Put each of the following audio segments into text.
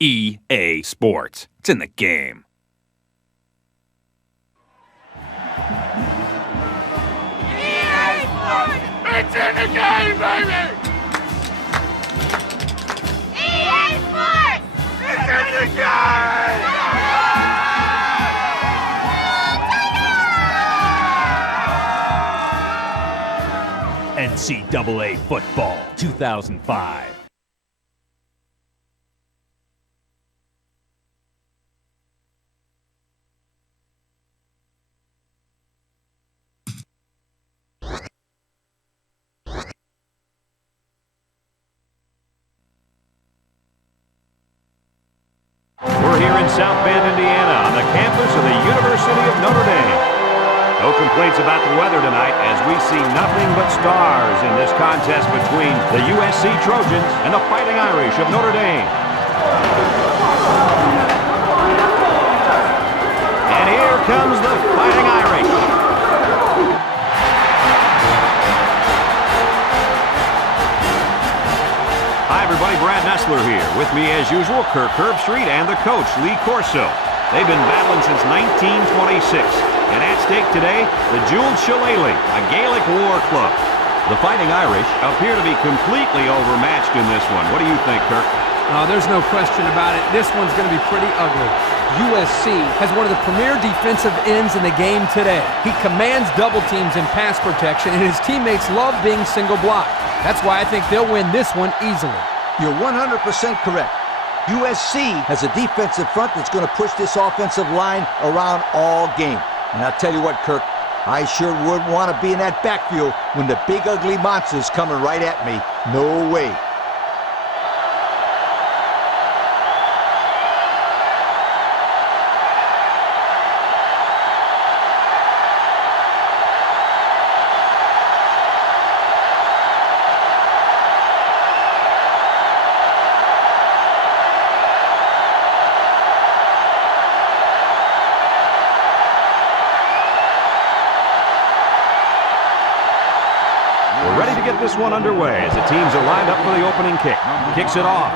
EA Sports. It's in the game. EA Sports! It's in the game, baby! EA Sports! It's in the game! NCAA Football 2005. We're here in South Bend, Indiana, on the campus of the University of Notre Dame. No complaints about the weather tonight, as we see nothing but stars in this contest between the USC Trojans and the Fighting Irish of Notre Dame. And here comes the Fighting Irish. Hi, everybody. Brad Nessler here. With me, as usual, Kirk Herbstreit and the coach, Lee Corso. They've been battling since 1926. And at stake today, the jeweled Shillelagh, a Gaelic war club. The Fighting Irish appear to be completely overmatched in this one. What do you think, Kirk? There's no question about it. This one's going to be pretty ugly. USC has one of the premier defensive ends in the game today. He commands double teams in pass protection, and his teammates love being single block. That's why I think they'll win this one easily. You're 100% correct. USC has a defensive front that's going to push this offensive line around all game. And I'll tell you what, Kirk, I sure wouldn't want to be in that backfield when the big ugly monster's coming right at me. No way. We're ready to get this one underway as the teams are lined up for the opening kick. Kicks it off.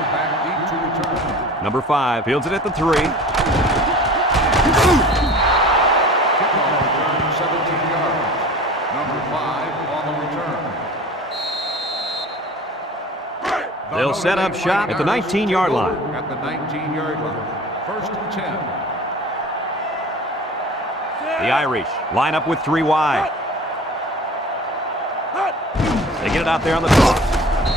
Number 5 fields it at the 3. They'll set up shop at the 19-yard line. At the 19-yard line. First and 10. The Irish line up with 3 wide. They get it out there on the toss.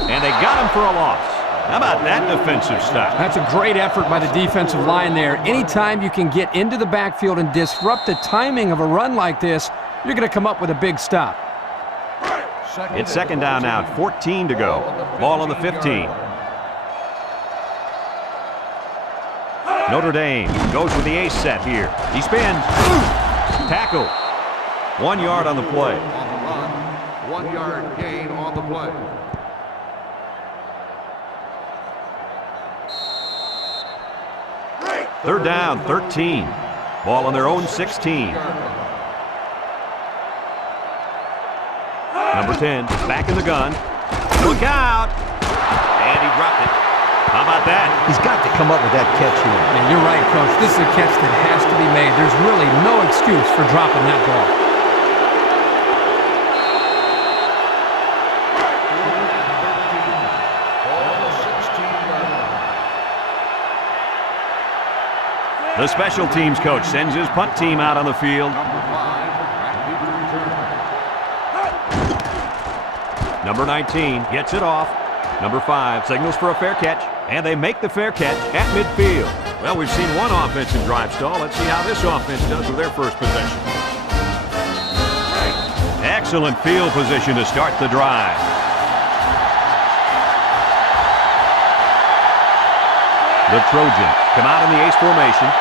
And they got him for a loss. How about that defensive stop? That's a great effort by the defensive line there. Anytime you can get into the backfield and disrupt the timing of a run like this, you're going to come up with a big stop. It's second down now, 14 to go. Ball on the 15. Notre Dame goes with the ace set here. He spins. Tackle. 1 yard on the play. 1 yard gain on the play. Third down, 13. Ball on their own 16. Number 10 back in the gun. Look out! And he dropped it. How about that? He's got to come up with that catch here. And you're right, Coach. This is a catch that has to be made. There's really no excuse for dropping that ball. The special teams coach sends his punt team out on the field. Number 19 gets it off. Number 5 signals for a fair catch, and they make the fair catch at midfield. Well, we've seen one offensive drive stall. Let's see how this offense does with their first possession. Excellent field position to start the drive. The Trojans come out in the ace formation.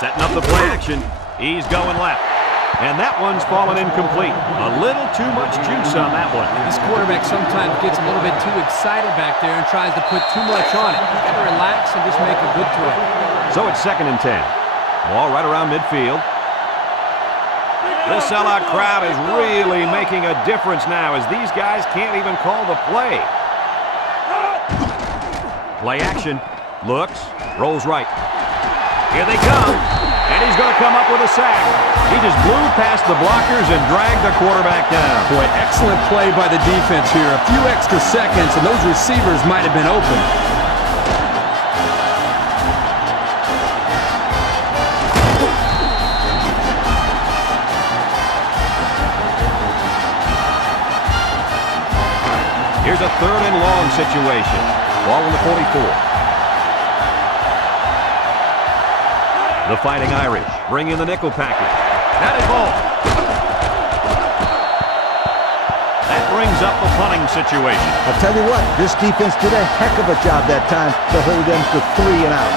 Setting up the play action. He's going left. And that one's fallen incomplete. A little too much juice on that one. This quarterback sometimes gets a little bit too excited back there and tries to put too much on it. He's got to relax and just make a good throw. So it's second and 10. Ball right around midfield. The sellout crowd is really making a difference now as these guys can't even call the play. Play action. Looks. Rolls right. Here they come. And he's going to come up with a sack. He just blew past the blockers and dragged the quarterback down. Boy, excellent play by the defense here. A few extra seconds, and those receivers might have been open. Here's a 3rd and long situation. Ball on the 44. The Fighting Irish bring in the nickel package. That is ball. That brings up the punting situation. I'll tell you what, this defense did a heck of a job that time to hold them to 3 and out.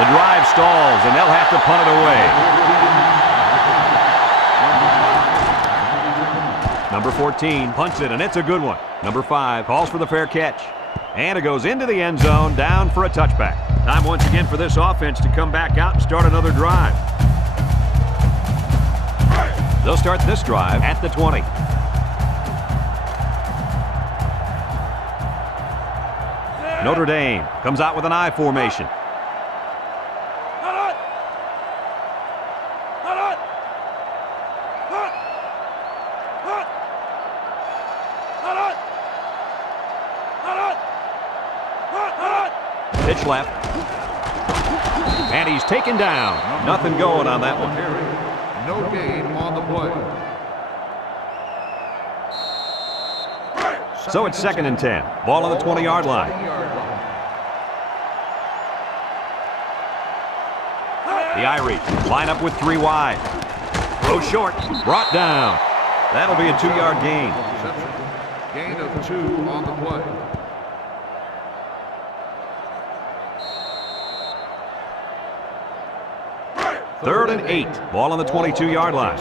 The drive stalls, and they'll have to punt it away. Number 14 punts it, and it's a good one. Number 5 calls for the fair catch. And it goes into the end zone, down for a touchback. Time once again for this offense to come back out and start another drive. They'll start this drive at the 20. Notre Dame comes out with an I formation. Pitch left. And he's taken down. Nothing going on that one. No gain on the play. So it's 2nd and 10. Ball on the 20-yard line. The Irish line up with 3 wide. Throw short. Brought down. That'll be a 2-yard gain. Gain of 2 on the play. 3rd and 8. Ball on the 22-yard line.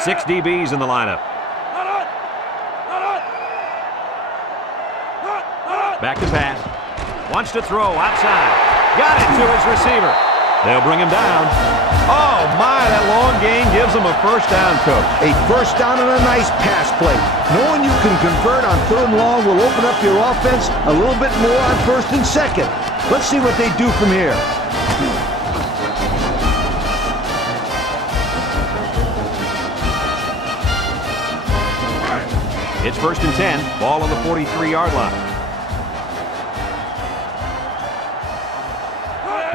6 DBs in the lineup. Back to pass. Wants to throw outside. Got it to his receiver. They'll bring him down. Oh, my, that long gain gives him a first down, Coach. A first down and a nice pass play. Knowing you can convert on 3rd and long will open up your offense a little bit more on 1st and 2nd. Let's see what they do from here. It's 1st and 10. Ball on the 43-yard line.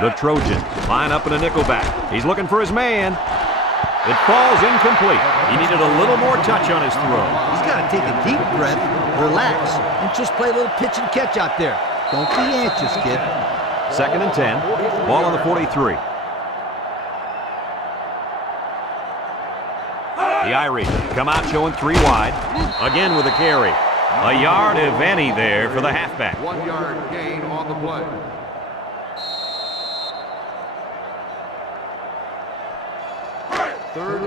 The Trojans line up in a nickelback. He's looking for his man. It falls incomplete. He needed a little more touch on his throw. He's got to take a deep breath, relax, and just play a little pitch and catch out there. Don't be anxious, kid. 2nd and 10. Ball on the 43. The Irish come out showing 3 wide. Again with a carry. A yard, if any, there for the halfback. 1-yard gain on the play.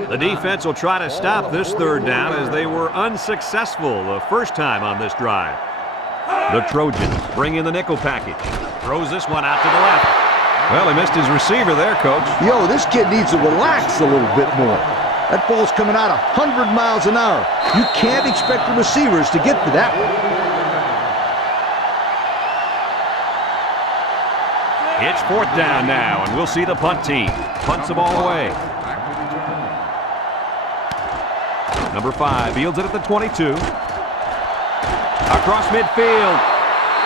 The defense will try to stop this 3rd down as they were unsuccessful the first time on this drive. The Trojans bring in the nickel package. Throws this one out to the left. Well, he missed his receiver there, Coach. Yo, this kid needs to relax a little bit more. That ball's coming out 100 miles an hour. You can't expect the receivers to get to that one. It's 4th down now, and we'll see the punt team. Punts the ball away. Number 5 fields it at the 22. Across midfield.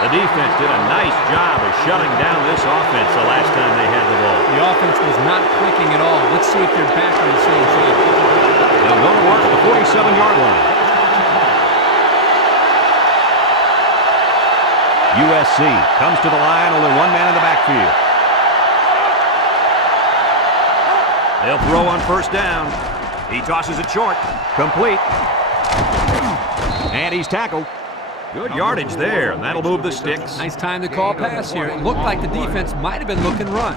The defense did a nice job of shutting down this offense the last time they had the ball. The offense was not clicking at all. Let's see if they're back in the same shape. They'll go to work at the 47-yard line. USC comes to the line, only 1 man in the backfield. They'll throw on 1st down. He tosses it short. Complete. And he's tackled. Good yardage there, and that'll move the sticks. Nice time to call pass here. It looked like the defense might have been looking run.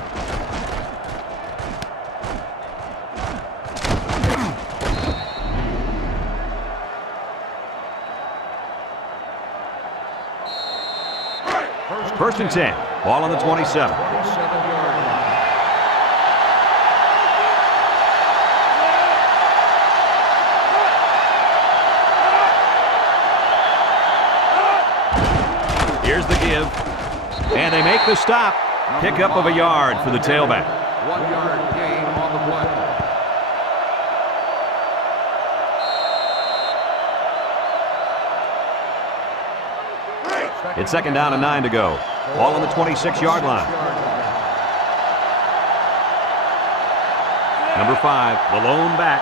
First and 10. Ball on the 27. 27-yard line. Here's the give. And they make the stop. Pickup of a yard for the tailback. 1 yard gain on the play. It's second down and 9 to go. Ball on the 26-yard line. Number 5, the lone back.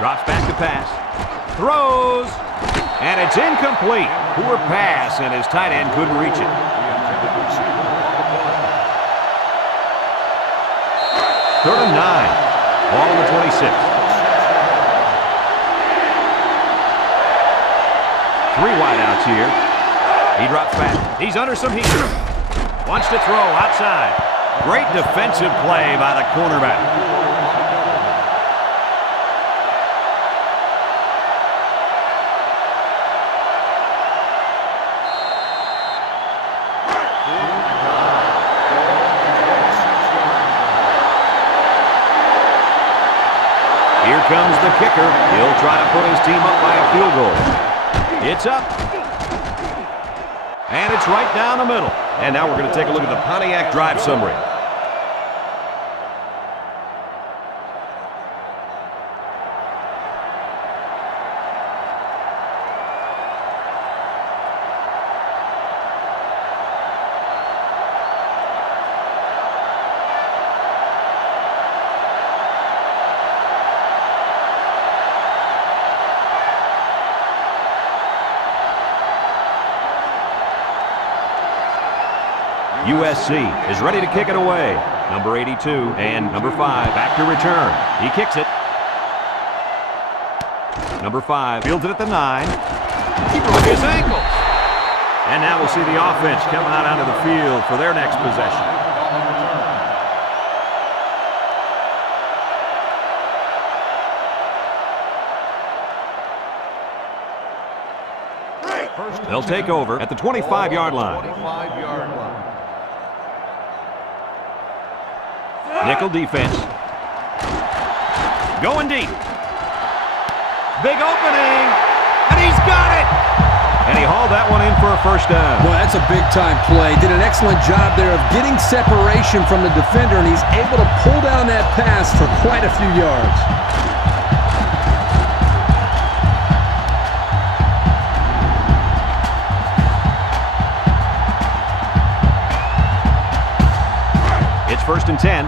Drops back to pass. Throws. And it's incomplete. Poor pass, and his tight end couldn't reach it. Third and 9. Ball on the 26. 3 wideouts here. He drops back. He's under some heat. Wants to throw outside. Great defensive play by the cornerback. Here comes the kicker. He'll try to put his team up by a field goal. It's up. And it's right down the middle. And now we're going to take a look at the Pontiac drive summary. USC is ready to kick it away. Number 82 and number 5 back to return. He kicks it. Number 5 fields it at the 9. He broke his ankle. And now we'll see the offense coming out onto the field for their next possession. They'll take over at the 25-yard line. 25-yard line. Nickel defense. Going deep. Big opening. And he's got it. And he hauled that one in for a first down. Boy, that's a big-time play. Did an excellent job there of getting separation from the defender, and he's able to pull down that pass for quite a few yards. It's first and 10.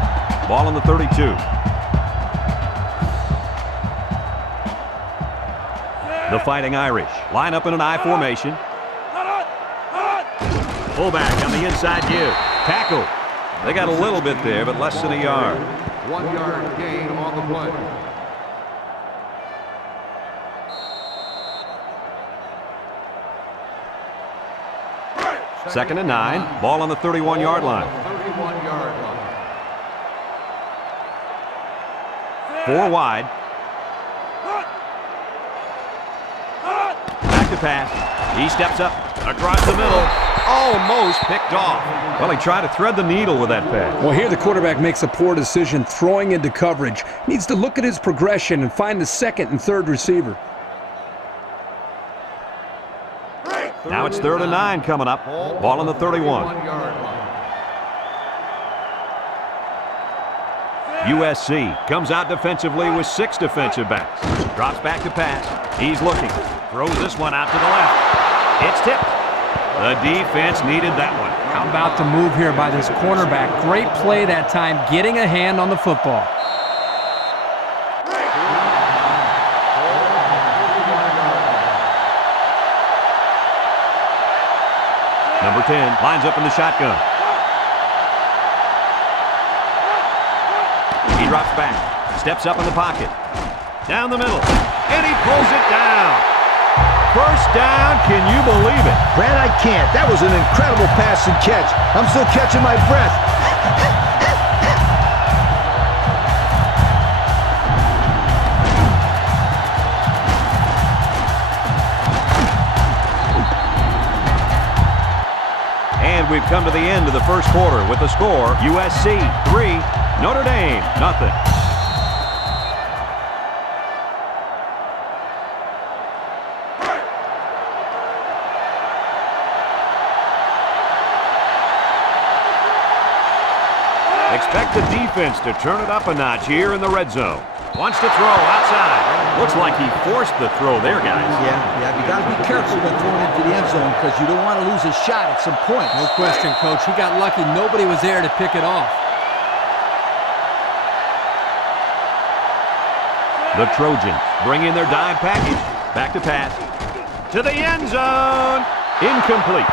Ball on the 32. The Fighting Irish line up in an I formation. Fullback on the inside give. Tackle. They got a little bit there, but less than a yard. 1 yard gain on the play. Second and 9. Ball on the 31-yard line. 31-yard line. 4 wide. Back to pass. He steps up across the middle. Almost picked off. Well, he tried to thread the needle with that pass. Well, here the quarterback makes a poor decision throwing into coverage. Needs to look at his progression and find the second and third receiver. Now it's third and 9 coming up. Ball on the 31. 31-yard line. USC comes out defensively with 6 defensive backs. Drops back to pass. He's looking. Throws this one out to the left. It's tipped. The defense needed that one. How about the move here by this cornerback? Great play that time, getting a hand on the football. Number 10 lines up in the shotgun. He drops back, steps up in the pocket, down the middle, and he pulls it down. First down, can you believe it? Brad, I can't. That was an incredible pass and catch. I'm still catching my breath. come to the end of the first quarter with the score USC 3, Notre Dame nothing. Expect the defense to turn it up a notch here in the red zone. Wants to throw outside. Looks like he forced the throw there, guys. Yeah, you got to be careful when throwing into the end zone because you don't want to lose a shot at some point. No question, Coach. He got lucky. Nobody was there to pick it off. The Trojans bring in their dime package. Back to pass. To the end zone. Incomplete.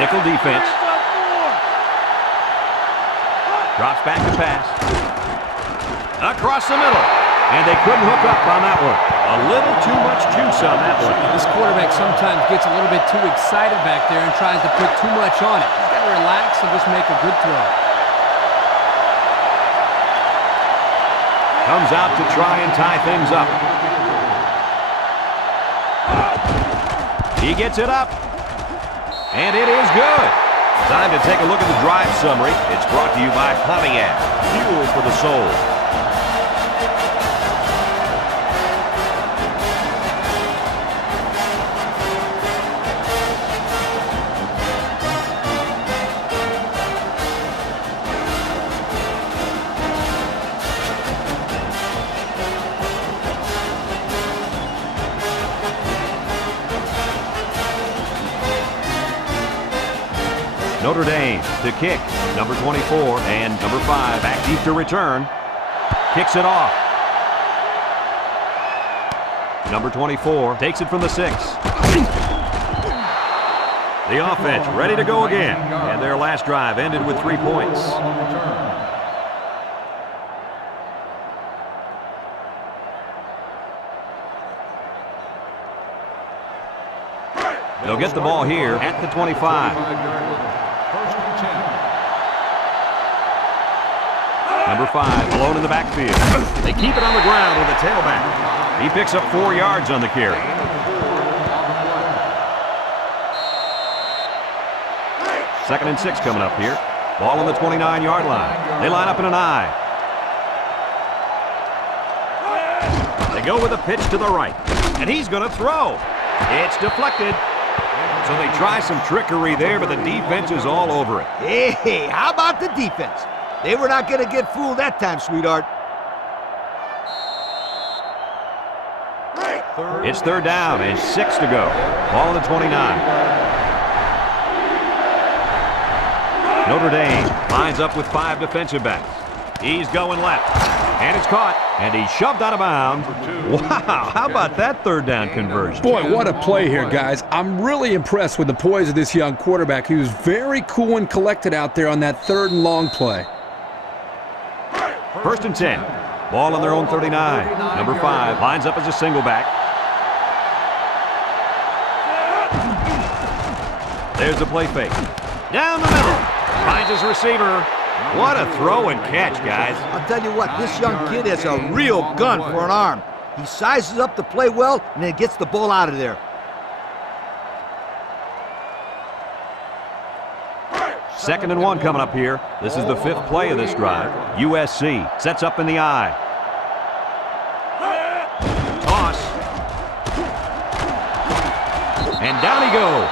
Nickel defense. Drops back to pass. Across the middle. And they couldn't hook up on that one. A little too much juice on that one. This quarterback sometimes gets a little bit too excited back there and tries to put too much on it. He's got to relax and just make a good throw. Comes out to try and tie things up. He gets it up. And it is good. Time to take a look at the drive summary. It's brought to you by Pontiac. Fuel for the soul. Notre Dame to kick. Number 24 and number 5 back deep to return. Kicks it off. Number 24 takes it from the 6. The offense ready to go again. And their last drive ended with 3 points. They'll get the ball here at the 25. Number 5, alone in the backfield. They keep it on the ground with a tailback. He picks up 4 yards on the carry. Second and 6 coming up here. Ball on the 29-yard line. They line up in an I. They go with a pitch to the right. And he's going to throw. It's deflected. So they try some trickery there, but the defense is all over it. Hey, how about the defense? They were not going to get fooled that time, sweetheart. It's third down and 6 to go. Ball on the 29. Notre Dame lines up with 5 defensive backs. He's going left. And it's caught. And he's shoved out of bounds. Wow, how about that third down conversion? Boy, what a play here, guys. I'm really impressed with the poise of this young quarterback. He was very cool and collected out there on that third and long play. First and 10. Ball on their own 39. Number 5 lines up as a single back. There's the play fake. Down the middle. Finds his receiver. What a throw and catch, guys. I'll tell you what, this young kid has a real gun for an arm. He sizes up the play well and then gets the ball out of there. Second and 1 coming up here. This is the 5th play of this drive. USC sets up in the I. Toss. And down he goes.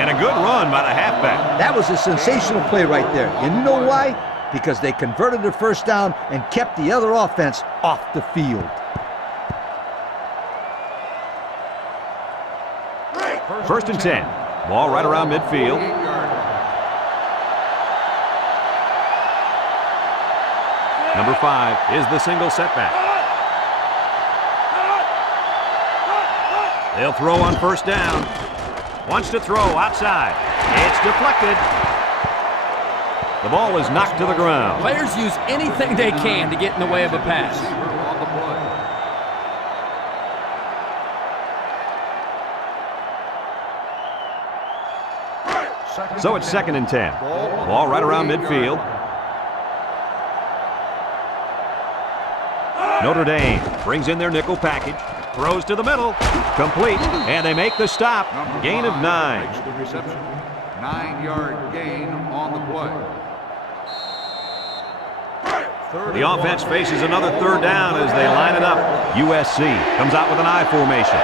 And a good run by the halfback. That was a sensational play right there. And you know why? Because they converted their first down and kept the other offense off the field. First and 10. Ball right around midfield. Number 5 is the single setback. They'll throw on first down. Wants to throw outside. It's deflected. The ball is knocked to the ground. Players use anything they can to get in the way of a pass. So it's 2nd and 10. Ball right around midfield. Notre Dame brings in their nickel package. Throws to the middle. Complete. And they make the stop. Gain of 9. Makes the reception. 9-yard gain on the play. The offense faces another 3rd down as they line it up. USC comes out with an I formation.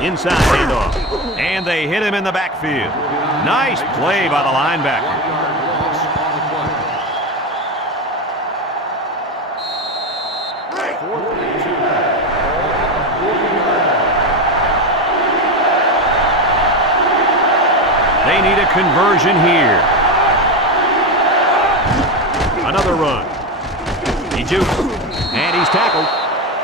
Inside handoff. And they hit him in the backfield. Nice play by the linebacker. 1-yard loss on the play. 4th and 2. They need a conversion here. Another run. He jukes. And he's tackled.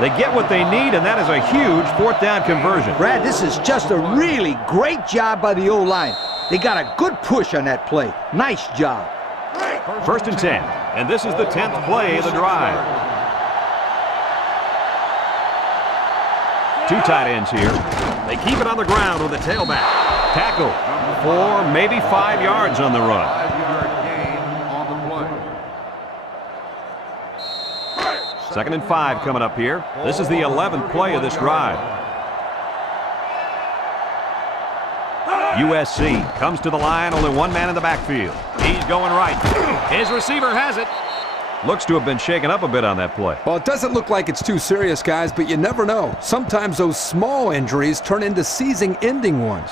They get what they need, and that is a huge 4th down conversion. Brad, this is just a really great job by the O-line. They got a good push on that play. Nice job. 1st and 10. And this is the 10th play of the drive. 2 tight ends here. They keep it on the ground with a tailback. Tackle. 4, maybe 5 yards on the run. 5-yard gain on the play. 2nd and 5 coming up here. This is the 11th play of this drive. USC comes to the line, only 1 man in the backfield. He's going right. His receiver has it. Looks to have been shaken up a bit on that play. Well, it doesn't look like it's too serious, guys, but you never know. Sometimes those small injuries turn into season-ending ones.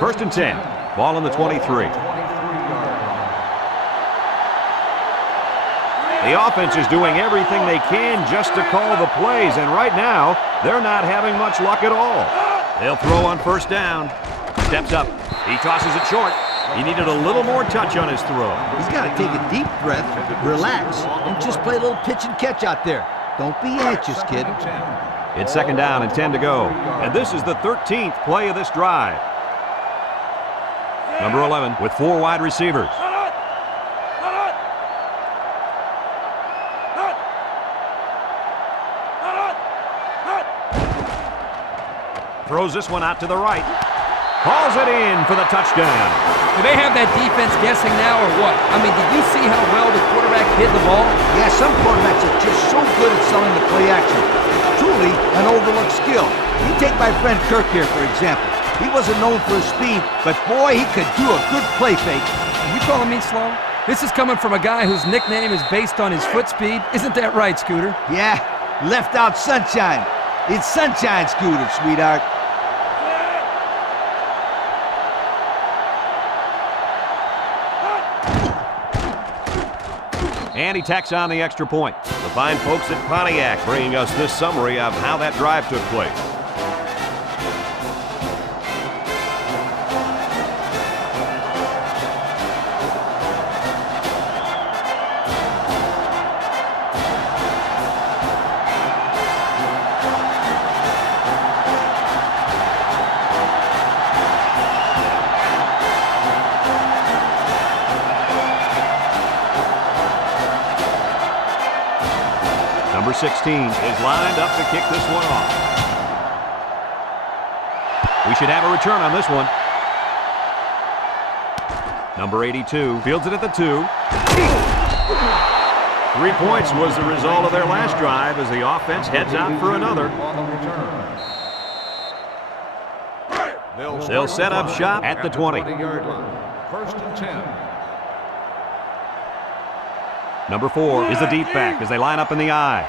First and 10. Ball on the 23. The offense is doing everything they can just to call the plays, and right now, they're not having much luck at all. They'll throw on 1st down. Steps up. He tosses it short. He needed a little more touch on his throw. He's got to take a deep breath, relax, and just play a little pitch and catch out there. Don't be anxious, kid. It's 2nd down and 10 to go. And this is the 13th play of this drive. Number 11 with 4 wide receivers. Throws this one out to the right. Hauls it in for the touchdown. Do they have that defense guessing now or what? I mean, did you see how well the quarterback hid the ball? Yeah, some quarterbacks are just so good at selling the play action. Truly an overlooked skill. You take my friend Kirk here, for example. He wasn't known for his speed, but boy, he could do a good play fake. Are you calling me slow? This is coming from a guy whose nickname is based on his foot speed. Isn't that right, Scooter? Yeah, left out sunshine. It's sunshine, Scooter, sweetheart. And he tacks on the extra point. The fine folks at Pontiac bringing us this summary of how that drive took place. Number 16 is lined up to kick this one off. We should have a return on this one. Number 82 fields it at the 2. 3 points was the result of their last drive as the offense heads out for another. They'll set up shop at the 20. 1st and 10. Number 4 is the deep back as they line up in the I.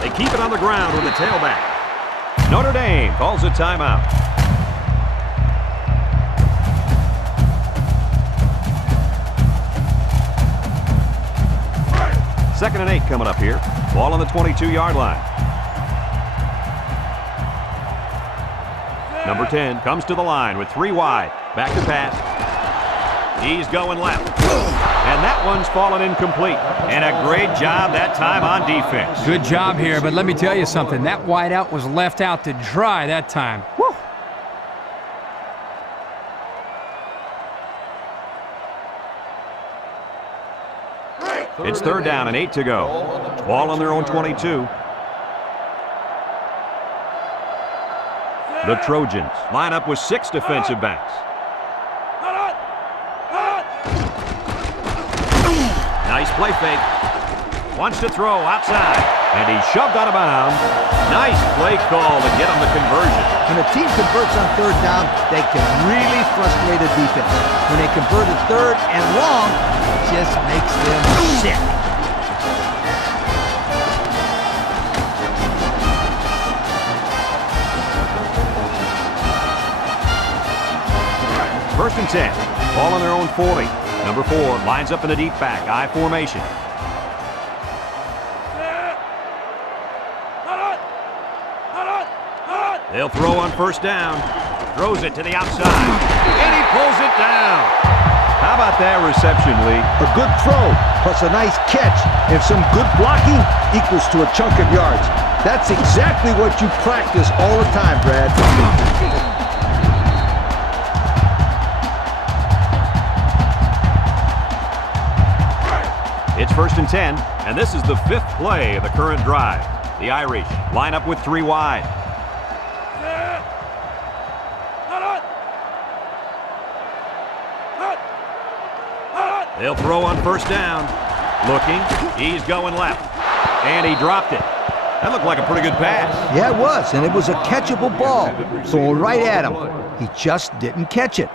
They keep it on the ground with the tailback. Notre Dame calls a timeout. Second and 8 coming up here. Ball on the 22-yard line. Number 10 comes to the line with 3 wide. Back to pass. He's going left. And that one's fallen incomplete. And a great job that time on defense. Good job here, but let me tell you something. That wideout was left out to dry that time. Woo! It's 3rd down and 8 to go. Ball on their own 22. The Trojans line up with 6 defensive backs. Nice play fake. Wants to throw outside, and he's shoved out of bounds. Nice play call to get him the conversion. When a team converts on 3rd down, they can really frustrate a defense. When they convert a 3rd and long, it just makes them sick. First and 10. Ball on their own 40. Number 4 lines up in a deep back, I formation. They'll throw on 1st down. Throws it to the outside. And he pulls it down. How about that reception, Lee? A good throw, plus a nice catch, and some good blocking equals to a chunk of yards. That's exactly what you practice all the time, Brad. It's 1st and 10, and this is the 5th play of the current drive. The Irish line up with 3 wide. They'll throw on 1st down. Looking, he's going left, and he dropped it. That looked like a pretty good pass. Yeah, it was, and it was a catchable ball. Thrown right at him. He just didn't catch it.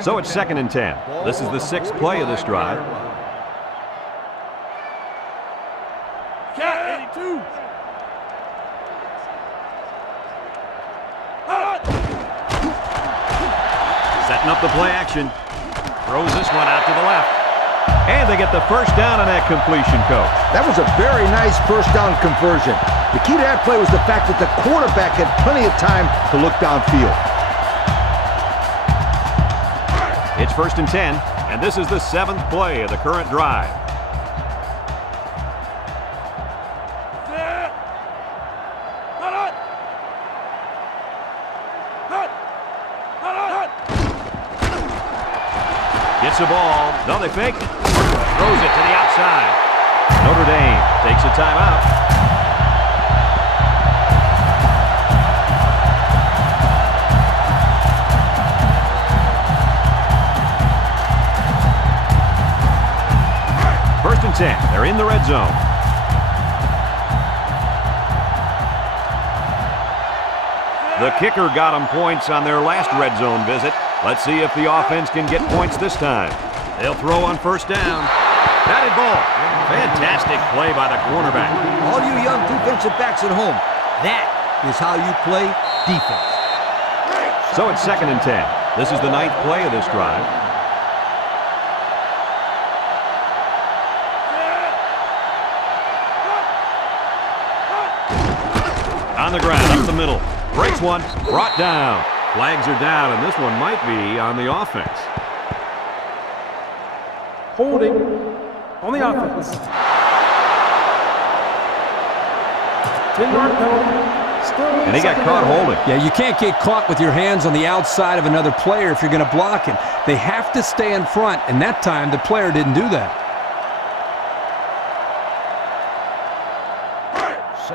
So it's 2nd and 10. This is the 6th play of this drive. Setting up the play action. Throws this one out to the left. And they get the 1st down on that completion, Coach. That was a very nice 1st down conversion. The key to that play was the fact that the quarterback had plenty of time to look downfield. It's 1st and 10, and this is the 7th play of the current drive. Gets the ball. No, they fake it. Throws it to the outside. Notre Dame takes a timeout. First and 10. They're in the red zone. The kicker got them points on their last red zone visit. Let's see if the offense can get points this time. They'll throw on 1st down. Batted ball. Fantastic play by the cornerback. All you young defensive backs at home, that is how you play defense. So it's 2nd and 10. This is the 9th play of this drive. On the ground, up the middle. Breaks one, brought down. Flags are down, and this one might be on the offense. Holding on the offense. 10-yard penalty. Still And he got caught holding. Yeah, you can't get caught with your hands on the outside of another player if you're going to block him. They have to stay in front, and that time the player didn't do that.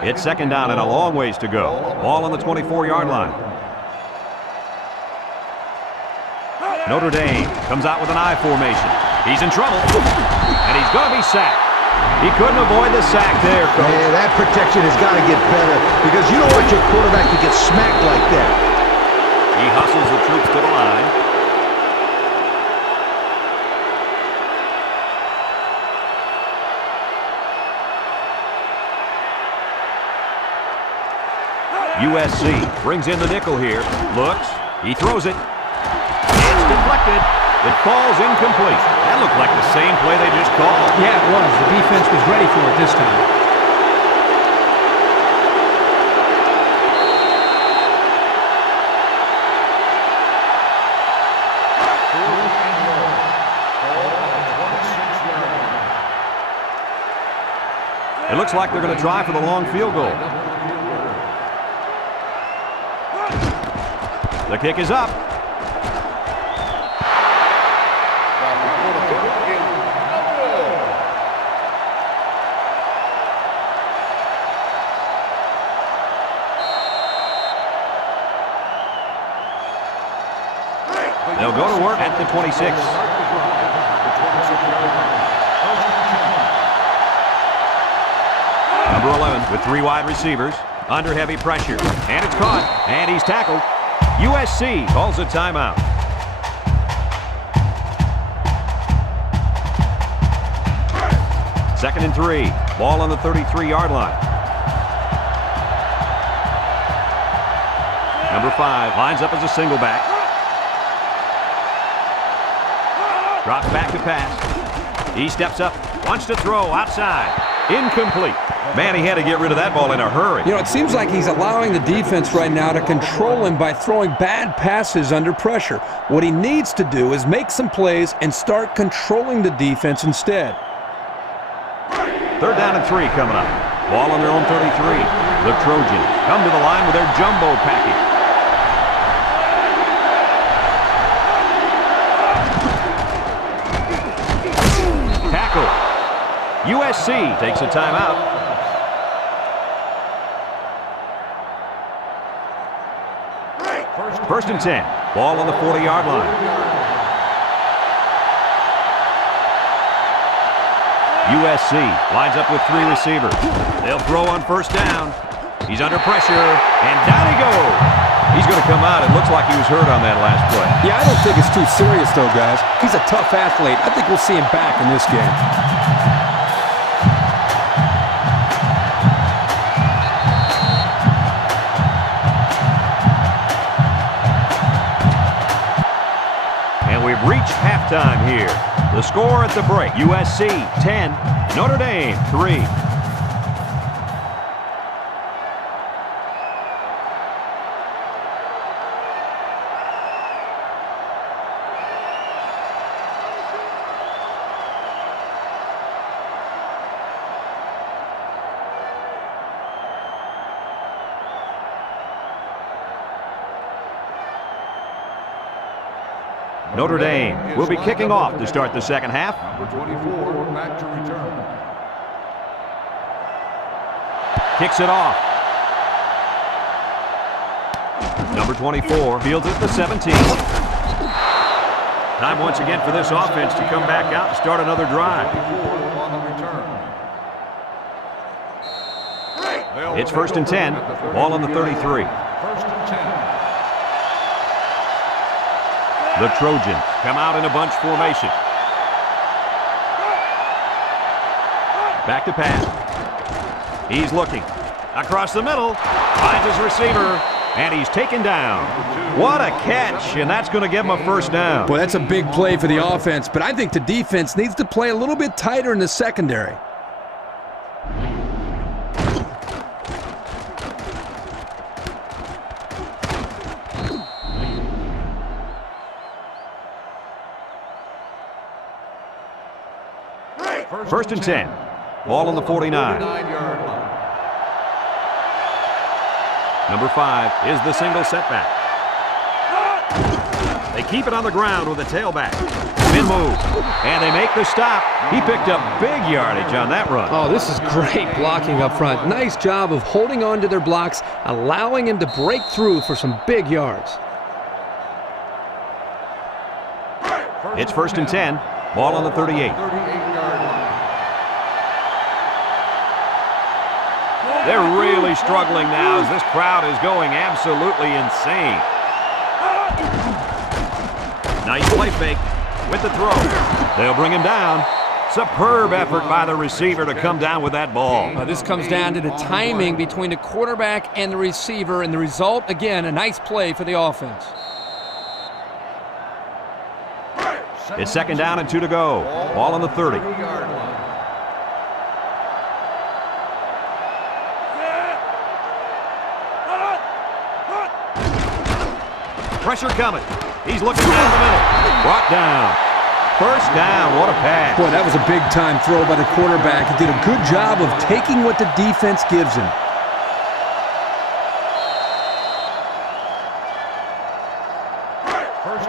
It's 2nd down and a long ways to go. Ball on the 24-yard line. Notre Dame comes out with an I formation. He's in trouble, and he's going to be sacked. He couldn't avoid the sack there, Coach. Yeah, that protection has got to get better because you don't want your quarterback to get smacked like that. He hustles the troops to the line. USC brings in the nickel here. Looks. He throws it. It's deflected. It falls incomplete. That looked like the same play they just called. Yeah, it was. The defense was ready for it this time. It looks Looks like they're going to try for the long field goal. The kick is up. They'll go to work at the 26. Number 11 with 3 wide receivers. Under heavy pressure. And it's caught. And he's tackled. USC calls a timeout. Second and 3. Ball on the 33-yard line. Number 5 lines up as a single back. Drops back to pass. He steps up, wants to throw outside. Incomplete. Man, he had to get rid of that ball in a hurry. You know, it seems like he's allowing the defense right now to control him by throwing bad passes under pressure. What he needs to do is make some plays and start controlling the defense instead. Third down and 3 coming up. Ball on their own 33. The Trojans come to the line with their jumbo package. USC takes a timeout. First and 10. Ball on the 40-yard line. USC lines up with 3 receivers. They'll throw on first down. He's under pressure, and down he goes. He's going to come out. It looks like he was hurt on that last play. Yeah, I don't think it's too serious, though, guys. He's a tough athlete. I think we'll see him back in this game. Reach halftime here. The score at the break, USC 10, Notre Dame 3. Notre Dame will be kicking off to start the second half. Number 24, back to return. Kicks it off. Number 24 fields at the 17. Time once again for this offense to come back out and start another drive. It's first and 10. Ball on the 33. First and 10. The Trojans come out in a bunch formation. Back to pass. He's looking. Across the middle. Finds his receiver. And he's taken down. What a catch. And that's going to give him a first down. Boy, that's a big play for the offense. But I think the defense needs to play a little bit tighter in the secondary. First and 10. Ball on the 49. Number 5 is the single setback. They keep it on the ground with a tailback. Spin move. And they make the stop. He picked up big yardage on that run. Oh, this is great blocking up front. Nice job of holding on to their blocks, allowing him to break through for some big yards. It's first and 10. Ball on the 38. They're really struggling now as this crowd is going absolutely insane. Nice play fake with the throw. They'll bring him down. Superb effort by the receiver to come down with that ball. This comes down to the timing between the quarterback and the receiver, and the result, again, a nice play for the offense. It's second down and 2 to go. Ball on the 30. Pressure coming. He's looking down the middle. Brought down. First down. What a pass. Boy, that was a big-time throw by the quarterback. He did a good job of taking what the defense gives him.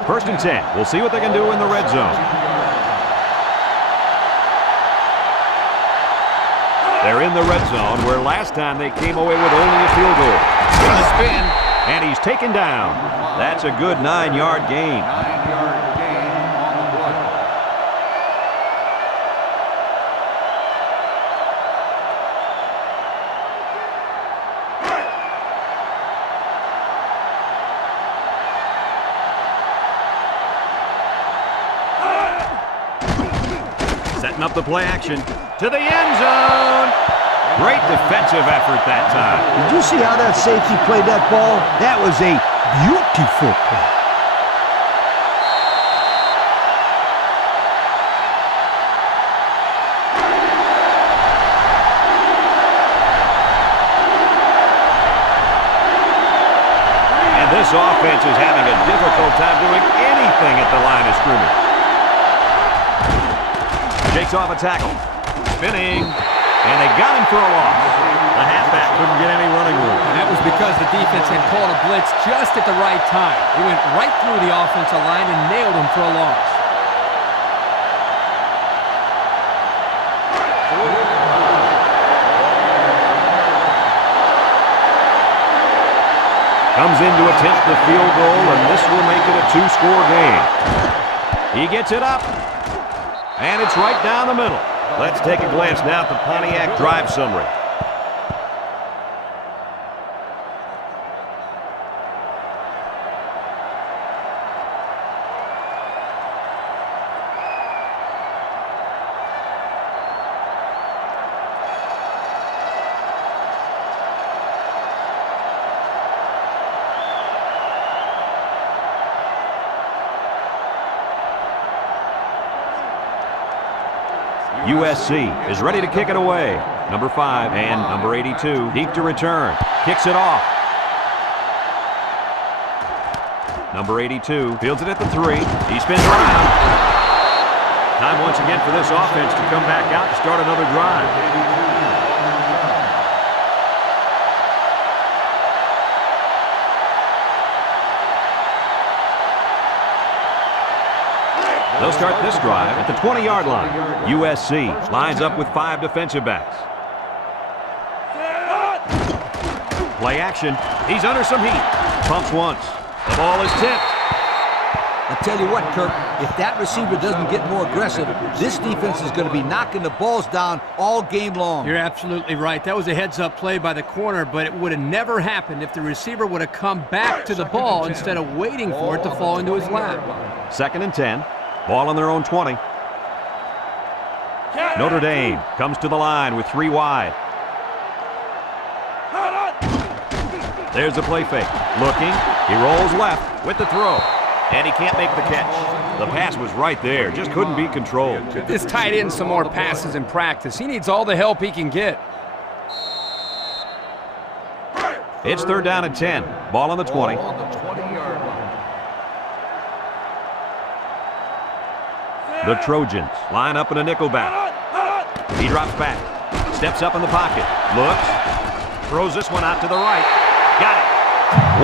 First and 10. We'll see what they can do in the red zone. They're in the red zone, where last time they came away with only a field goal. With a spin, and he's taken down. That's a good 9-yard gain. 9-yard gain on the play. Setting up the play action to the end zone. Great defensive effort that time. Did you see how that safety played that ball? That was a beautiful play. And this offense is having a difficult time doing anything at the line of scrimmage. Shakes off a tackle. Spinning. And they got him for a loss. The halfback couldn't get any running room. And that was because the defense had called a blitz just at the right time. He went right through the offensive line and nailed him for a loss. Comes in to attempt the field goal, and this will make it a 2-score game. He gets it up. And it's right down the middle. Let's take a glance now at the Pontiac drive summary. USC is ready to kick it away. Number 5 and number 82 deep to return. Kicks it off. Number 82 fields it at the 3. He spins around. Time once again for this offense to come back out and start another drive. They'll start this drive at the 20-yard line. USC lines up with 5 defensive backs. Play action. He's under some heat. Pumps once. The ball is tipped. I tell you what, Kirk, if that receiver doesn't get more aggressive, this defense is going to be knocking the balls down all game long. You're absolutely right. That was a heads-up play by the corner, but it would have never happened if the receiver would have come back to the ball instead of waiting for it to fall into his lap. 2nd and 10. Ball on their own 20. Notre Dame comes to the line with 3 wide. There's the play fake. Looking. He rolls left with the throw. And he can't make the catch. The pass was right there. Just couldn't be controlled. Get this tight end some more passes in practice. He needs all the help he can get. It's 3rd down and 10. Ball on the 20. On the 20-yard line. The Trojans line up in a nickel back. He drops back. Steps up in the pocket. Looks. Throws this one out to the right. Got it.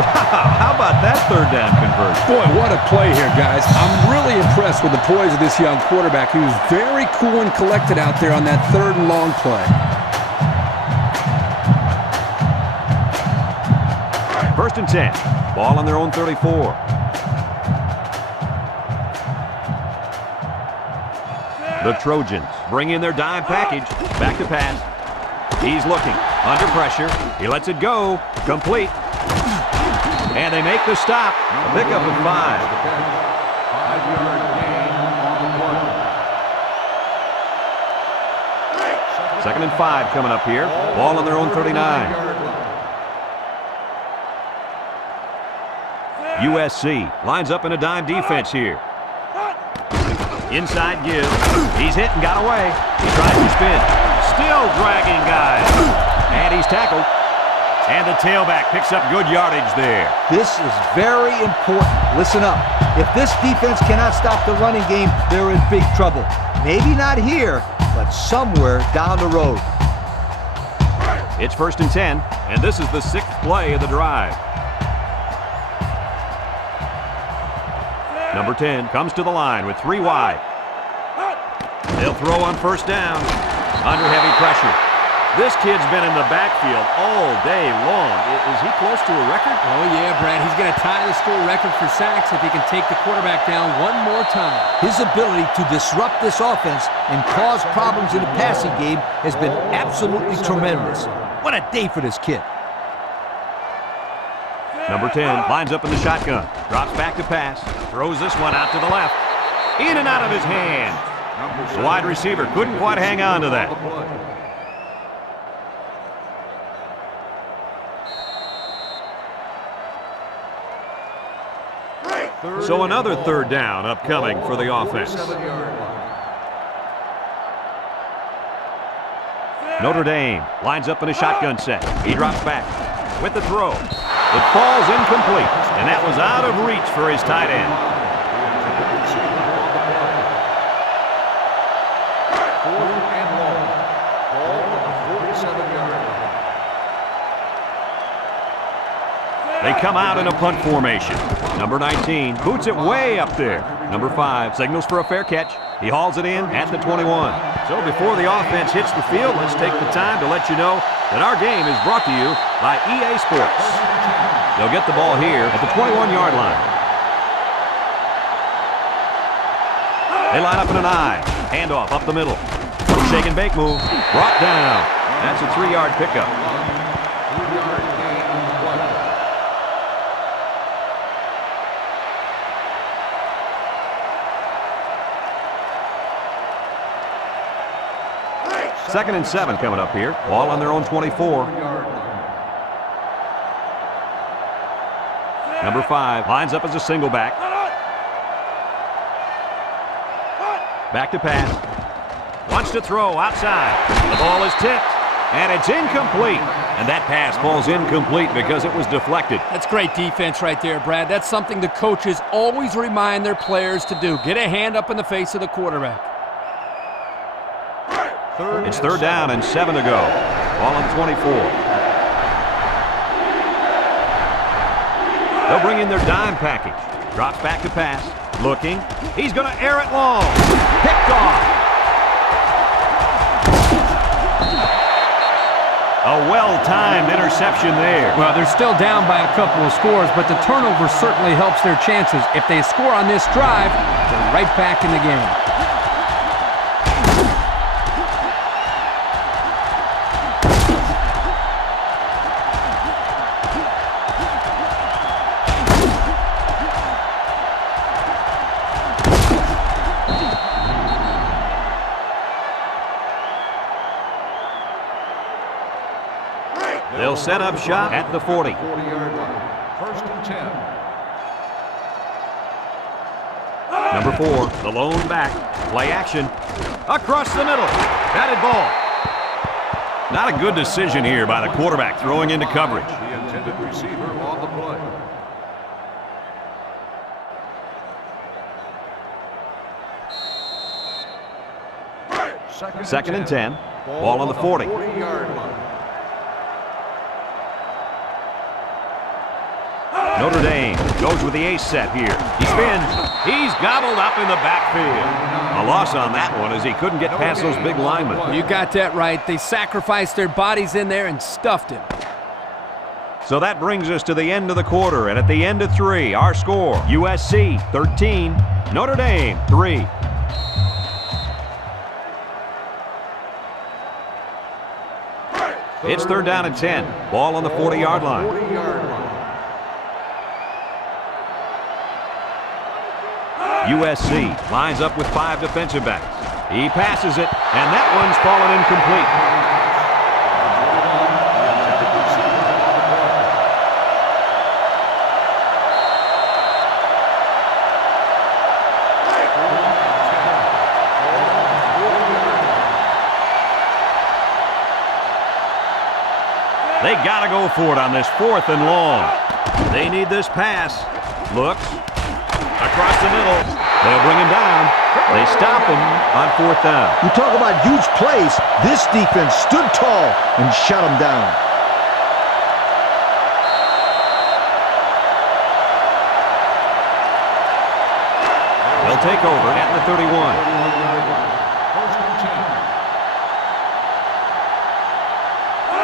Wow, how about that 3rd down conversion? Boy, what a play here, guys. I'm really impressed with the poise of this young quarterback. He was very cool and collected out there on that 3rd and long play. 1st and 10. Ball on their own 34. The Trojans bring in their dime package. Back to pass. He's looking. Under pressure. He lets it go. Complete. And they make the stop. A pickup of 5. 5-yard gain on the play. 2nd and 5 coming up here. Ball on their own 39. USC lines up in a dime defense here. Inside give. He's hit and got away. He tries to spin. Still dragging guys. And he's tackled. And the tailback picks up good yardage there. This is very important. Listen up. If this defense cannot stop the running game, they're in big trouble. Maybe not here, but somewhere down the road. It's 1st and 10, and this is the 6th play of the drive. Number 10 comes to the line with 3 wide. They'll throw on 1st down. Under heavy pressure. This kid's been in the backfield all day long. Is he close to a record? Oh, yeah, Brad. He's going to tie the school record for sacks if he can take the quarterback down one more time. His ability to disrupt this offense and cause problems in the passing game has been absolutely tremendous. What a day for this kid. Number 10 lines up in the shotgun. Drops back to pass. Throws this one out to the left. In and out of his hand. The wide receiver couldn't quite hang on to that. So another 3rd down upcoming for the offense. Notre Dame lines up in a shotgun set. He drops back with the throw. It falls incomplete, and that was out of reach for his tight end. 4th and long. Ball at the 47-yard line. They come out in a punt formation. Number 19 boots it way up there. Number 5 signals for a fair catch. He hauls it in at the 21. So before the offense hits the field, let's take the time to let you know that our game is brought to you by EA Sports. They'll get the ball here at the 21-yard line. They line up in an I. Handoff up the middle. Shake and bake move. Brought down. That's a 3-yard pickup. 3-yard gain on the play. Second and 7 coming up here. Ball on their own 24. Number 5 lines up as a single back. Back to pass. Wants to throw outside. The ball is tipped, and it's incomplete. And that pass falls incomplete because it was deflected. That's great defense right there, Brad. That's something the coaches always remind their players to do. Get a hand up in the face of the quarterback. It's 3rd down and 7 to go. Ball on 24. They'll bring in their dime package. Drops back to pass. Looking. He's going to air it long. Picked off. A well-timed interception there. Well, they're still down by a couple of scores, but the turnover certainly helps their chances. If they score on this drive, they're right back in the game. They'll set up shop at the 40. 40-yard line. 1st and 10. Number 4, the lone back. Play action. Across the middle. Batted ball. Not a good decision here by the quarterback throwing into coverage. The intended receiver on the play. Second and 10. Ball on the 40. 40-yard line. Notre Dame goes with the ace set here. He spins. He's gobbled up in the backfield. A loss on that one as he couldn't get past those big linemen. You got that right. They sacrificed their bodies in there and stuffed him. So that brings us to the end of the quarter, and at the end of 3, our score, USC 13, Notre Dame 3. It's 3rd down and 10. Ball on the 40-yard line. 40-yard line. USC lines up with 5 defensive backs. He passes it, and that one's fallen incomplete. They got to go for it on this 4th and long. They need this pass. Looks. Across the middle. They'll bring him down. They stop him on 4th down. You talk about huge plays. This defense stood tall and shut him down. They'll take over at the 31.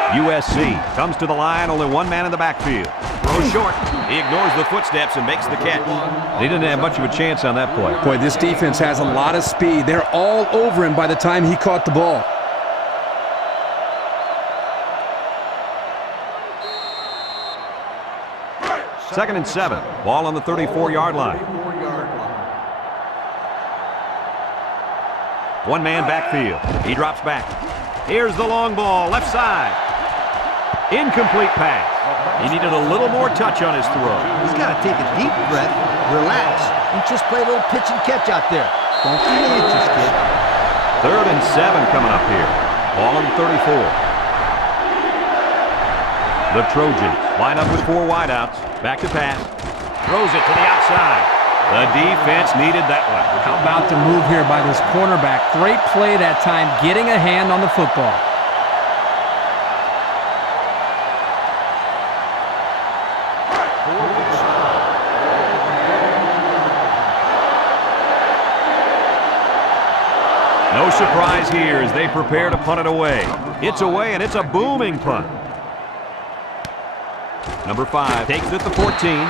USC comes to the line, only one man in the backfield. Throws short. He ignores the footsteps and makes the catch. He didn't have much of a chance on that play. Boy, this defense has a lot of speed. They're all over him by the time he caught the ball. Second and 7. Ball on the 34-yard line. One-man backfield. He drops back. Here's the long ball, left side. Incomplete pass. He needed a little more touch on his throw. He's got to take a deep breath, relax, and just play a little pitch and catch out there. Don't be anxious, kid. 3rd and 7 coming up here. Ball on the 34. The Trojans line up with 4 wideouts. Back to pass. Throws it to the outside. The defense needed that one. How about the move here by this cornerback? Great play that time, getting a hand on the football. No surprise here as they prepare to punt it away. It's away, and it's a booming punt. Number 5 takes it at the 14.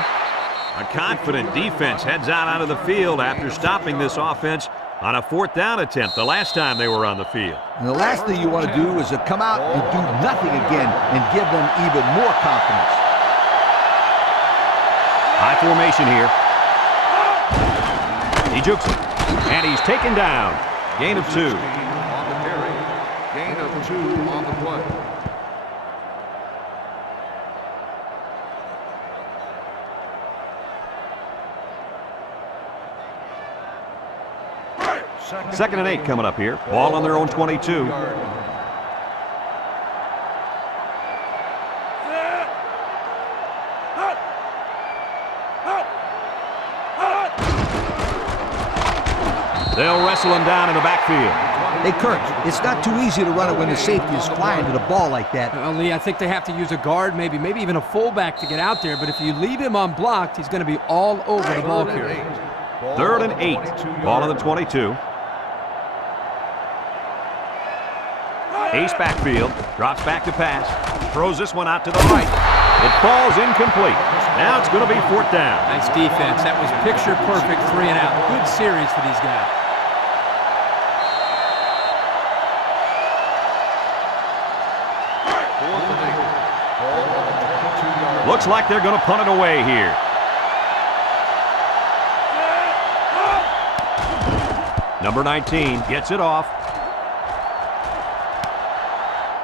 A confident defense heads out onto the field after stopping this offense on a 4th down attempt the last time they were on the field. And the last thing you want to do is to come out and do nothing again and give them even more confidence. High formation here. He jukes it, and he's taken down. Gain of 2. On the carry. Gain of 2 on the play. Second and 8 coming up here. Ball on their own 22. They'll wrestle him down in the backfield. Hey, Kirk, it's not too easy to run it when the safety is flying to the ball like that. Lee, I think they have to use a guard, maybe even a fullback to get out there. But if you leave him unblocked, he's going to be all over the ball carrier. 3rd and 8. Ball on the 22. Ace backfield. Drops back to pass. Throws this one out to the right. It falls incomplete. Now it's going to be 4th down. Nice defense. That was picture perfect 3 and out. Good series for these guys. Looks like they're going to punt it away here. Number 19 gets it off.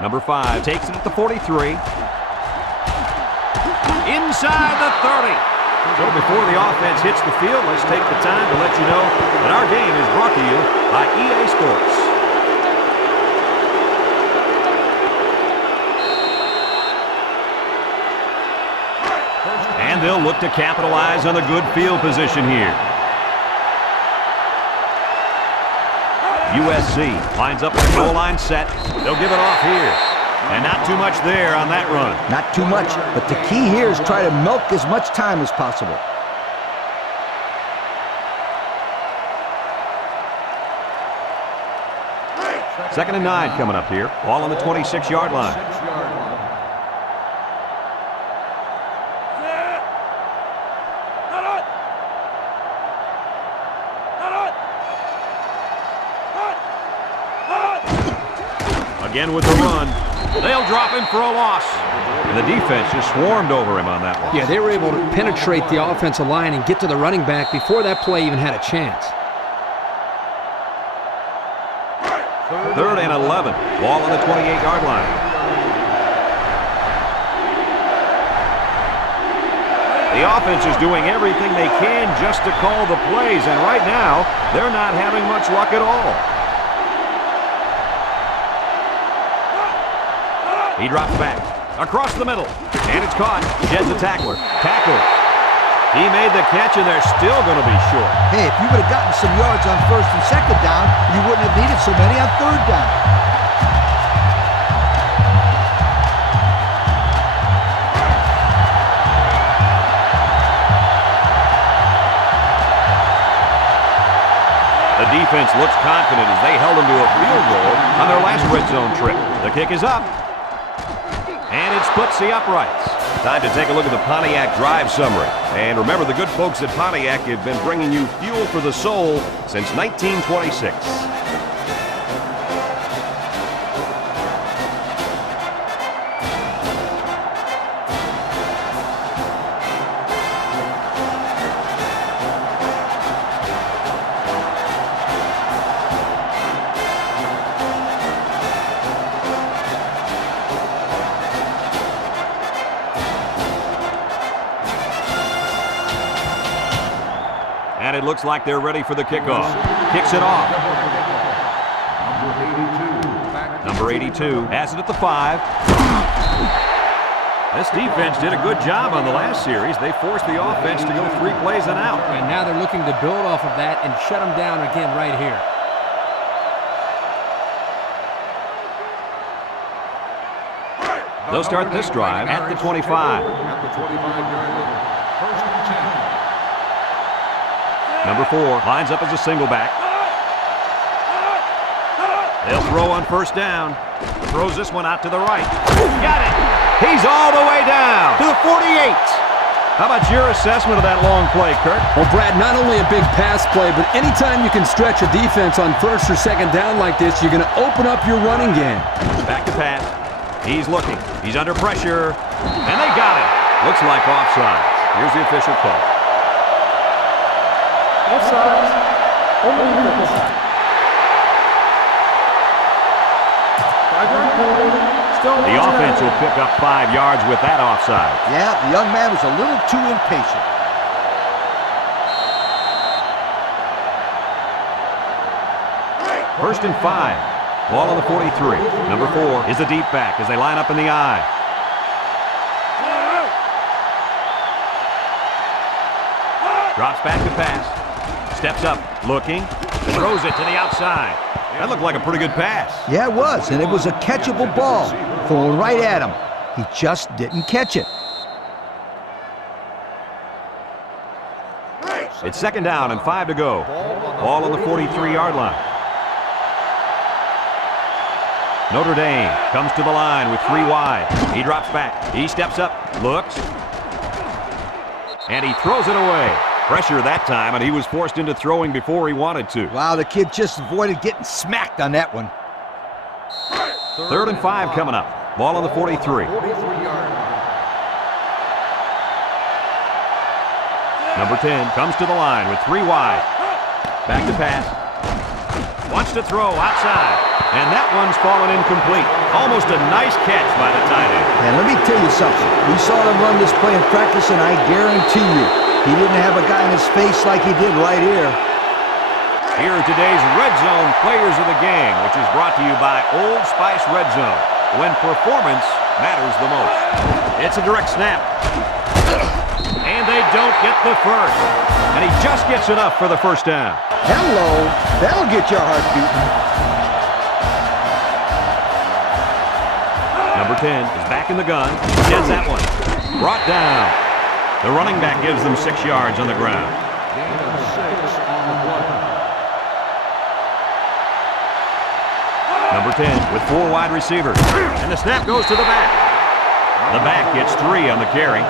Number 5 takes it at the 43. Inside the 30. So before the offense hits the field, let's take the time to let you know that our game is brought to you by EA Sports. And they'll look to capitalize on the good field position here. USC lines up with the goal line set. They'll give it off here. And not too much there on that run. Not too much, but the key here is try to milk as much time as possible. Second and 9 coming up here. Ball on the 26-yard line. Again with the run. They'll drop him for a loss. And the defense just swarmed over him on that one. Yeah, they were able to penetrate the offensive line and get to the running back before that play even had a chance. 3rd and 11. Ball on the 28-yard line. The offense is doing everything they can just to call the plays, and right now, they're not having much luck at all. He drops back. Across the middle. And it's caught. Sheds a tackler. Tackle. He made the catch, and they're still going to be short. Hey, if you would have gotten some yards on first and second down, you wouldn't have needed so many on third down. The defense looks confident as they held them to a field goal on their last red zone trip. The kick is up. And it splits the uprights. Time to take a look at the Pontiac drive summary. And remember, the good folks at Pontiac have been bringing you fuel for the soul since 1926. And it looks like they're ready for the kickoff. Kicks it off. Number 82 has it at the 5. This defense did a good job on the last series. They forced the offense to go 3 plays and out. And now they're looking to build off of that and shut them down again right here. They'll start this drive at the 25. Number 4 lines up as a single back. They'll throw on first down. Throws this one out to the right. Got it! He's all the way down to the 48. How about your assessment of that long play, Kirk? Well, Brad, not only a big pass play, but anytime you can stretch a defense on first or second down like this, you're going to open up your running game. Back to pass. He's looking. He's under pressure. And they got it. Looks like offside. Here's the official call. Offsides. On the defense. 5-yard penalty. Still The offense will pick up 5 yards with that offside. Yeah, the young man was a little too impatient. First and 5. Ball on the 43. Number 4 is a deep back as they line up in the I. Drops back to pass. Steps up, looking. Throws it to the outside. That looked like a pretty good pass. Yeah, it was, and it was a catchable ball. Thrown right at him. He just didn't catch it. It's second down and 5 to go. Ball on the 43-yard line. Notre Dame comes to the line with 3 wide. He drops back. He steps up, looks, and he throws it away. Pressure that time, and he was forced into throwing before he wanted to. Wow, the kid just avoided getting smacked on that one. Third and 5 coming up. Ball on the 43. Number 10 comes to the line with 3 wide. Back to pass. Wants to throw outside. And that one's fallen incomplete. Almost a nice catch by the tight end. And let me tell you something. We saw them run this play in practice, and I guarantee you, he didn't have a guy in his face like he did right here. Here are today's Red Zone Players of the Game, which is brought to you by Old Spice Red Zone, when performance matters the most. It's a direct snap. And they don't get the first. And he just gets enough for the first down. Hello. That'll get your heart beating. Number 10 is back in the gun. Gets that one. Brought down. The running back gives them 6 yards on the ground. Number 10 with 4 wide receivers. And the snap goes to the back. The back gets 3 on the carry.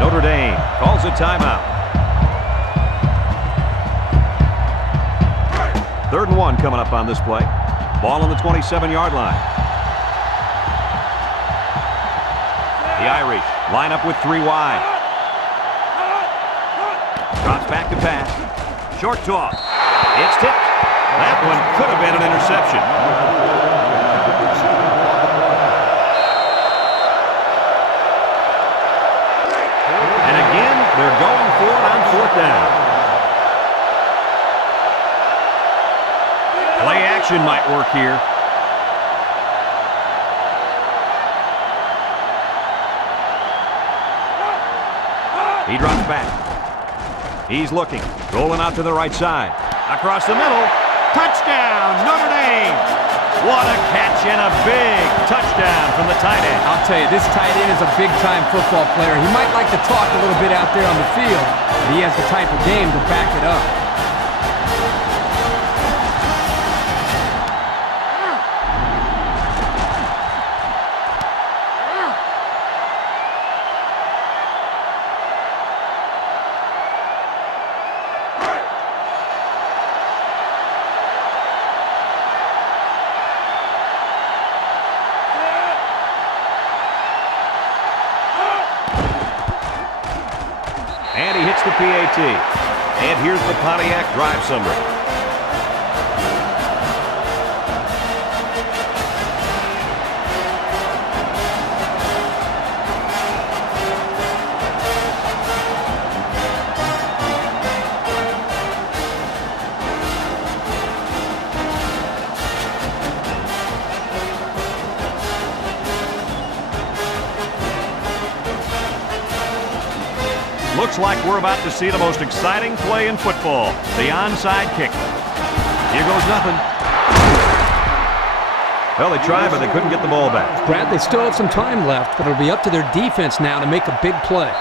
Notre Dame calls a timeout. 3rd and 1 coming up on this play. Ball on the 27-yard line. The Irish line up with 3 wide. Drops back to pass. Short toss. It's tipped. That one could have been an interception. And again, they're going for it on 4th down. Play action might work here. He drops back. He's looking. Rolling out to the right side. Across the middle. Touchdown, Notre Dame! What a catch and a big touchdown from the tight end. I'll tell you, this tight end is a big-time football player. He might like to talk a little bit out there on the field, but he has the type of game to back it up. And he hits the PAT. And here's the Pontiac drive summary. Looks like we're about to see the most exciting play in football, the onside kick. Here goes nothing. Well, they tried, but they couldn't get the ball back. Brad, they still have some time left, but it'll be up to their defense now to make a big play.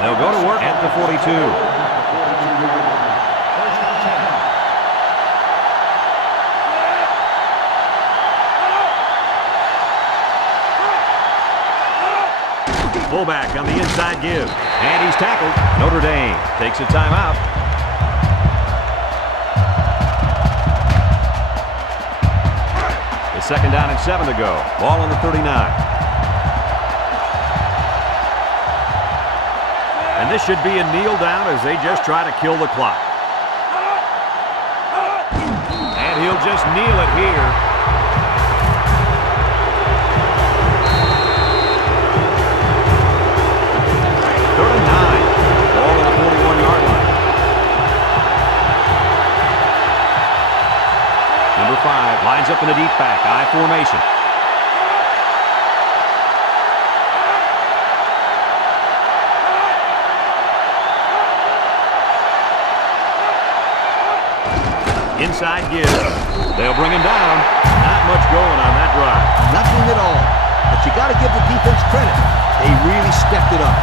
They'll go to work at the 42. Fullback on the inside give. And he's tackled. Notre Dame takes a timeout. It's 2nd down and 7 to go. Ball on the 39. And this should be a kneel down as they just try to kill the clock. And he'll just kneel it here. Number 5 lines up in a deep back, I formation. Inside give. They'll bring him down. Not much going on that drive. Nothing at all. But you got to give the defense credit. They really stepped it up.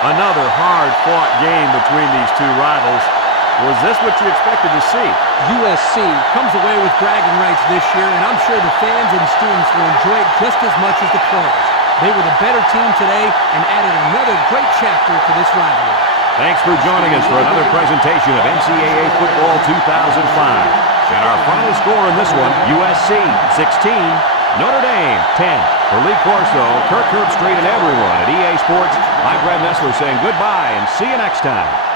Another hard-fought game between these two rivals. Was this what you expected to see? USC comes away with bragging rights this year, and I'm sure the fans and students will enjoy it just as much as the players. They were the better team today and added another great chapter to this rivalry. Thanks for joining us for another presentation of NCAA Football 2005. And our final score in this one, USC 16, Notre Dame 10. For Lee Corso, Kirk Herbstreit, and everyone at EA Sports, I'm Brad Nessler saying goodbye and see you next time.